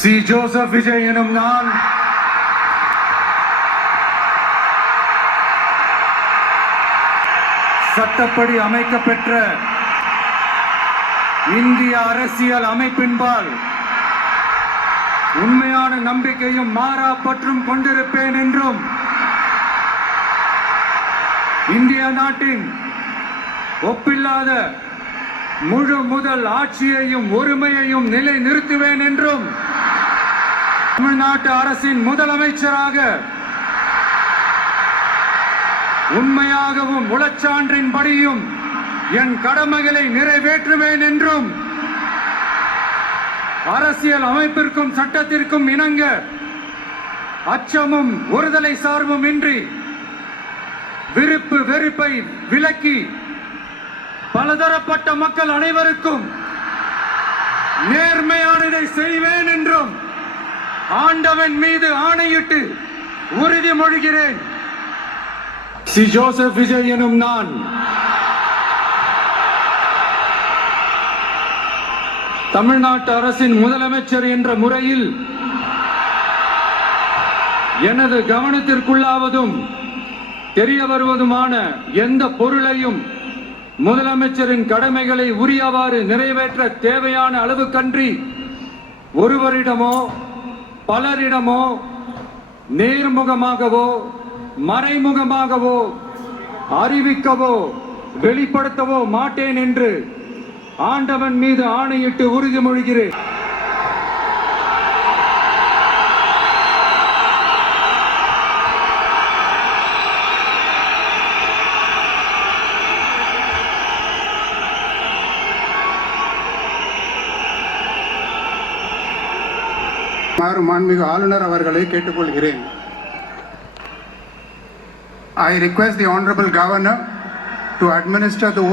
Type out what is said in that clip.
C. Joseph Vijay எனும் நான் சட்டப்படி அமைக்கப்பெற்ற இந்திய அரசியல் அமைப்பின்பால் உண்மையான நம்பிக்கையும் மாறா பற்றும் கொண்டிருப்பேன் என்றும் இந்திய நாட்டின் ஒப்பில்லாத முழு முதல் ஆட்சியையும் ஒருமையையும் நிலை நிறுத்துவேன் என்றும் தமிழ்நாட்டு அரசின் முதலமைச்சராக உண்மையாகவும் உளச்சான்றின்படியும் என் கடமைகளை நிறைவேற்றுவேன் என்றும் அரசியல் அமைப்பிற்கும் சட்டத்திற்கும் இணங்க அச்சமும் ஒருதலை சார்பும் இன்றி விருப்பு வெறுப்பை விலக்கி பலதரப்பட்ட மக்கள் அனைவருக்கும் நேர்மையானதை செய்வேன் என்றும் ஆண்டவன் மீது ஆணையிட்டு உறுதிமொழிகிறேன். சி. ஜோசப் விஜய் எனும் நான் தமிழ்நாட்டு அரசின் முதலமைச்சர் என்ற முறையில் எனது கவனத்திற்குள்ளாவதும் தெரிய வருவதுமான எந்த பொருளையும் முதலமைச்சரின் கடமைகளை உரியவாறு நிறைவேற்ற தேவையான அளவுக்கன்றி ஒருவரிடமோ பலரிடமோ நேர்முகமாகவோ மறைமுகமாகவோ அறிவிக்கவோ வெளிப்படுத்தவோ மாட்டேன் என்று ஆண்டவன் மீது ஆணையிட்டு உறுதிமொழிகிறேன். மாண்புமிகு ஆளுநர் அவர்களை கேட்டுக்கொள்கிறேன். I request the Honorable Governor to administer the